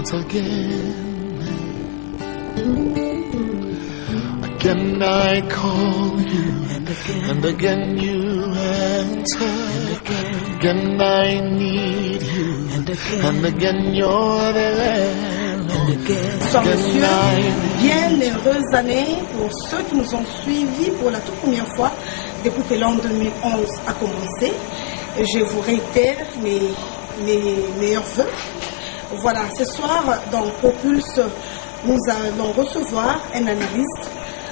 once again. Again I call you, and again you answer. Again I need you, and again you're there. Bonsoir monsieur, bien heureuse année pour ceux qui nous ont suivis pour la toute première fois depuis que l'an 2011 a commencé. Je vous réitère mes meilleurs vœux. Voilà, ce soir dans Propulse, nous allons recevoir un analyste.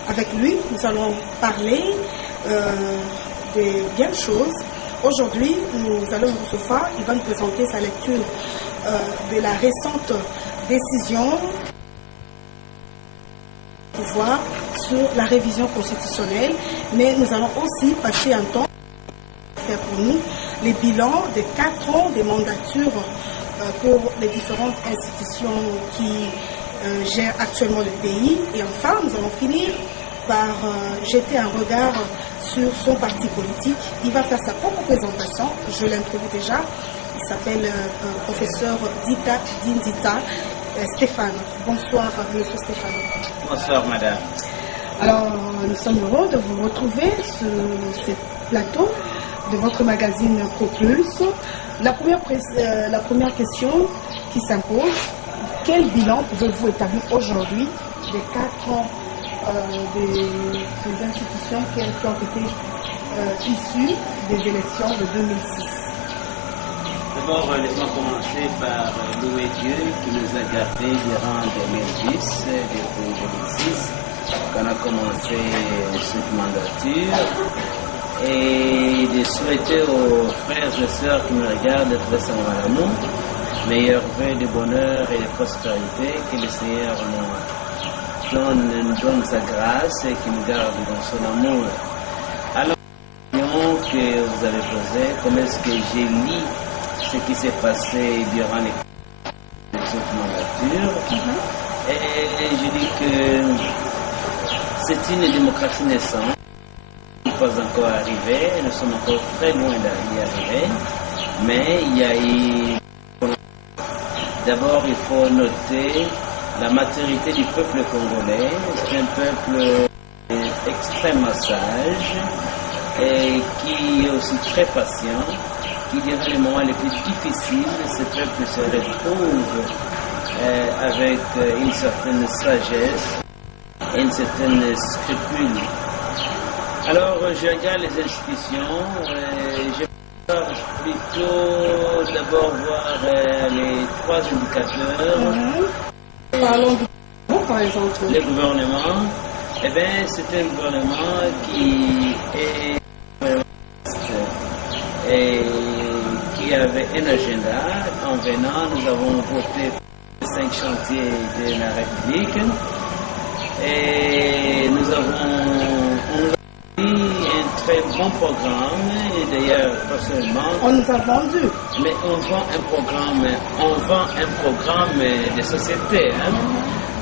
Avec lui, nous allons parler de bien de choses. Aujourd'hui, nous allons recevoir, il va nous présenter sa lecture de la récente décision du pouvoir sur la révision constitutionnelle, mais nous allons aussi passer un temps à faire pour nous les bilans des 4 ans de mandature pour les différentes institutions qui gèrent actuellement le pays. Et enfin, nous allons finir par jeter un regard sur son parti politique. Il va faire sa propre présentation, je l'introduis déjà. Il s'appelle professeur Dita Dindita Stéphane. Bonsoir, monsieur Stéphane. Bonsoir, madame. Alors, nous sommes heureux de vous retrouver sur ce plateau de votre magazine Propulse. La première question qui s'impose, quel bilan pouvez-vous établir aujourd'hui des 4 ans des institutions qui ont été issues des élections de 2006? D'abord, laissez-moi commencer par louer Dieu qui nous a gardés durant 2010, depuis 2006, quand on a commencé cette mandature, et de souhaiter aux frères et sœurs qui nous regardent très simplement meilleurs vœux de bonheur et de prospérité, que le Seigneur nous donne sa grâce et qu'il nous garde dans son amour. Alors, la question que vous avez posée, comment est-ce que j'ai lu ce qui s'est passé durant cette mandature. Et je dis que c'est une démocratie naissante, qui n'est pas encore arrivée, nous sommes encore très loin d'y arriver, mais il y a eu... D'abord, il faut noter la maturité du peuple congolais. C'est un peuple extrêmement sage et qui est aussi très patient, qui durant les moments les plus difficiles, ce peuple se retrouve avec une certaine sagesse et une certaine scrupule. Alors, je regarde les institutions, je vais plutôt d'abord voir les 3 indicateurs. Parlons du gouvernement, par exemple. Le gouvernement, eh bien, c'est un gouvernement qui est et qui avait un agenda. En venant, nous avons voté 5 chantiers de la République et nous avons un très bon programme, et d'ailleurs, personnellement, on nous a vendu. Mais on vend un programme de société. Hein?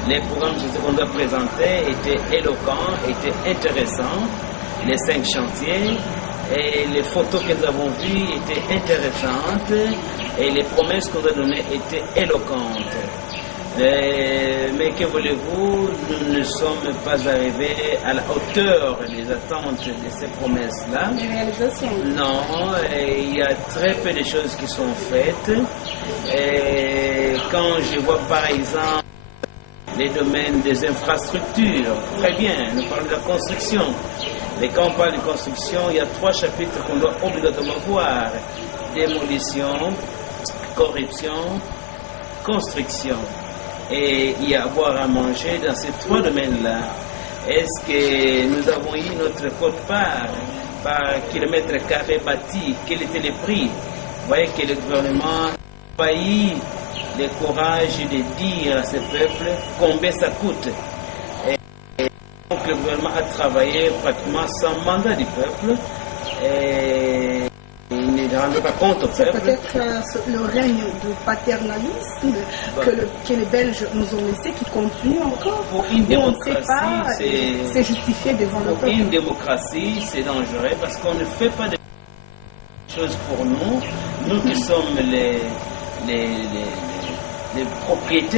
Les programmes qu'on doit présenter étaient éloquents, étaient intéressants. Les 5 chantiers et les photos que nous avons vues étaient intéressantes et les promesses qu'on a données étaient éloquentes. Mais que voulez-vous, nous ne sommes pas arrivés à la hauteur des attentes de ces promesses-là. Des réalisations. Non, il y a très peu de choses qui sont faites. Et quand je vois par exemple les domaines des infrastructures, très bien, nous parlons de la construction. Mais quand on parle de construction, il y a 3 chapitres qu'on doit obligatoirement voir. Démolition, corruption, construction. Et il y a à boire à manger dans ces 3 domaines-là. Est-ce que nous avons eu notre quote-part par kilomètre carré bâti? Quel était le prix? Vous voyez que le gouvernement n'a pas eu le courage de dire à ce peuple combien ça coûte. Et donc le gouvernement a travaillé pratiquement sans mandat du peuple. Et il ne rendait pas compte au peuple. C'est peut-être le règne du paternalisme que les Belges nous ont laissé, qui continue encore. Pour une démocratie, c'est justifié devant le peuple. Pour une démocratie, c'est dangereux parce qu'on ne fait pas de choses pour nous. Nous qui sommes des propriétés